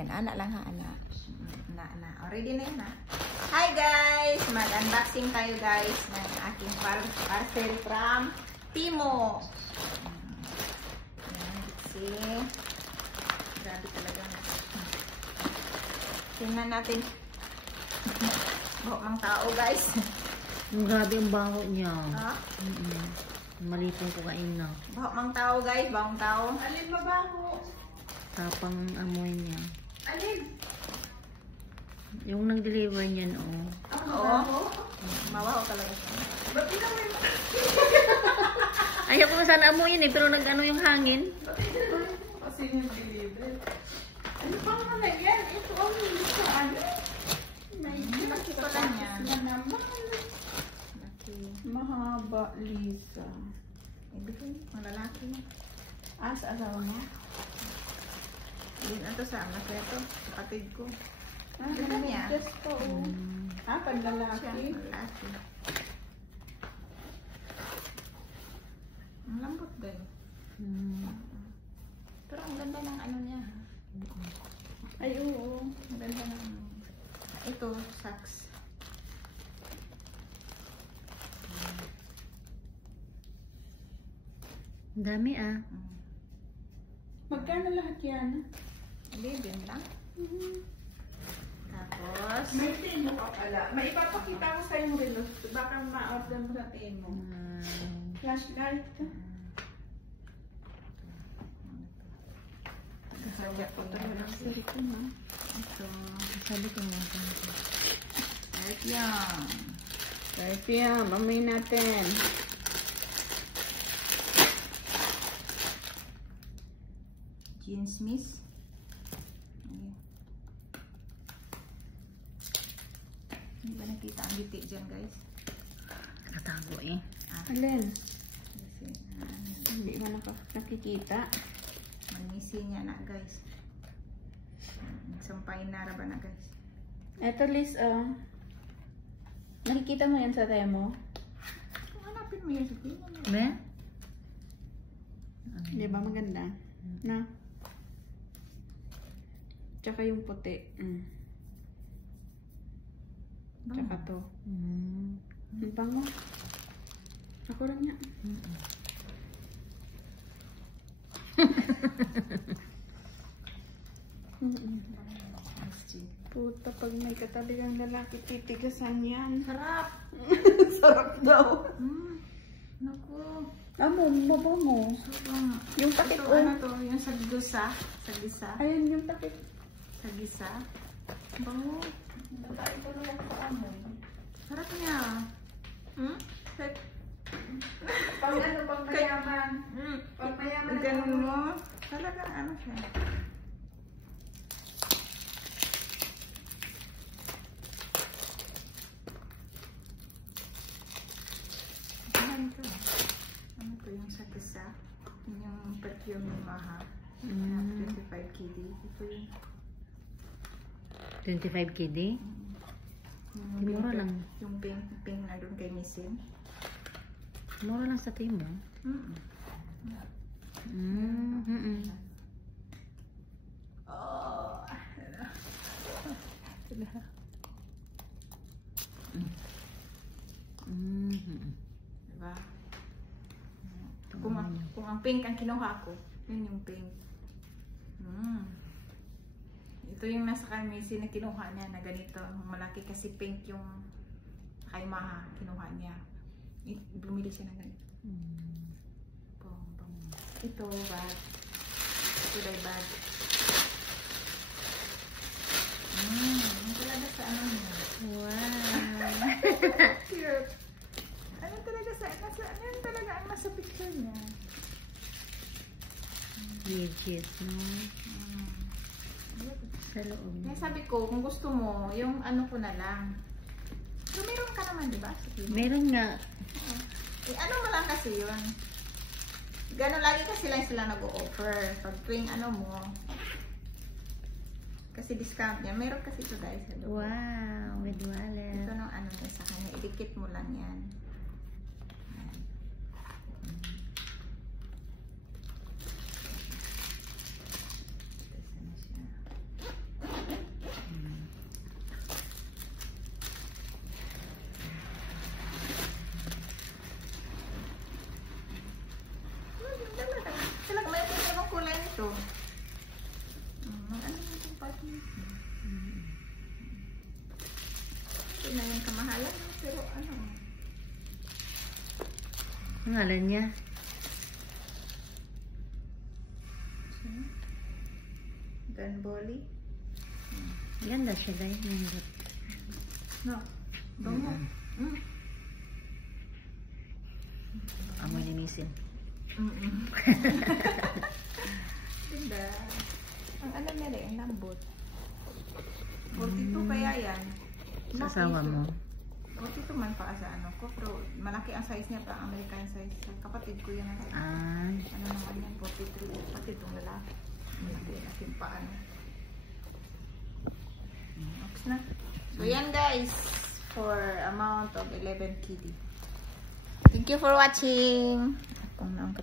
yan. Anak lang ha, anak. Ready na yun ha. Hi guys! Mag-unboxing tayo guys ng aking parcel from Timo. See? Grabe talaga. Tingnan natin. Buhok ng tao guys. Grabe ang baho niya. Ha? Malitong kukain na. Buhok ng tao guys. Bahong tao. Alin mabaho? Tapang amoy niya. Alin? Yung nag-deliver niyan, oh. Oo. Mabaho talaga siya. Ba't inamoy mo? Ayaw ko sana amoyin eh, pero nag-ano yung hangin. Ba't inamoy mo? Kasi yung deliver. Ano pa naman na yan? Ito ang gusto. Ano? May Laki pala niya. na naman. Laki. Mahaba, Lisa. Ibig ko mga lalaki. As asawa mo? Hindi na to sa anak kaya to. Kapatid ko. Ah, Ganda niya. just to. Ah, Siya, panlalaki. lalaki. Ang lambot din. Pero ang ganda ng ano niya. Ay, oo. Ang ganda ng... Ito, socks. Ang dami ah. Magkano lahat yan? Hindi, din lang. Tapos, May timo ka pala. May ipapakita ko sa yung relo. Baka ma-order mo sa timo. Flashlight. sadya ko ito. Ito. Sabi ko nga. Kahit yan. Kahit yan, mamay natin. Jeans miss. Hindi ba nakita ang biti dyan guys? Nakatago eh. Alin? Kasi, Hindi mo nakikita. manisi niya na guys. Sampay na raba na guys. Eto Liz, nakikita mo yan sa temo? Kung hanapin mo yun sa tingin mo. Be? Di ba maganda? Na? Tsaka yung puti. Tsaka to. Ang bango. Ako lang niya. Puta, pag may katabi ang lalaki, titigasan yan. Sarap! Sarap daw. Naku. Amo, mabango. Sobrang... Yung takip, Ito, ano to? Yung sa gisa. Sa gisa. Ayun yung takip. Sa gisa. Bango. Babae ko na lang sa amoy. Sarap niya. Pang ano, pang mayaman. Pag Pag mayaman ang ganun amoy. mo, talagang ano siya. Ano to? Ano to yung sa gisa? Yun yung perfume ni Maha. 25 KD. Ito yung 25 KD? Mura lang. Yung pink na doon kay Missin. Mura lang sa Timo. Oh. Diba? Kung ang pink ang kinuha ko, yun yung pink. Ito yung nasa kay Missy na kinuha niya na ganito. Malaki kasi pink yung kay Maha kinuha niya. Bumili siya ng ganito. Ito bag. Ito ay bag. Ano talaga sa ano niya? Wow. Cute. Ano talaga sa ano talaga ang nasa picture niya? Legit, no? Sa loob. Kaya sabi ko, kung gusto mo, yung ano ko na lang. So, meron ka naman, di ba? Meron nga. Eh, ano mo lang kasi yun. Gano'n lagi kasi lang sila nag-o-offer. Pag tuwing ano mo, kasi discount niya. Meron kasi ito guys. Wow, with wallet. Ito nung ano niya sa kanya. Idikit mo lang yan. Ito na yung kamahalan. Pero ano? Ang ngalan niya. Ganboli. Ganda siya guys. Nindot. No. Bango. Amoy linisin. Ganda. Ang ano nila, ang lambot. 42 kaya yan. Sa asawa mo. 42 man pa sa ano ko. Pero malaki ang size niya pa. American size. Kapatid ko yan. Ah. Ano naman yan, 43. Pati itong lalaki. Malaki aking paano. Okay na. So yan guys. For amount of 11 KD. Thank you for watching. Akong naong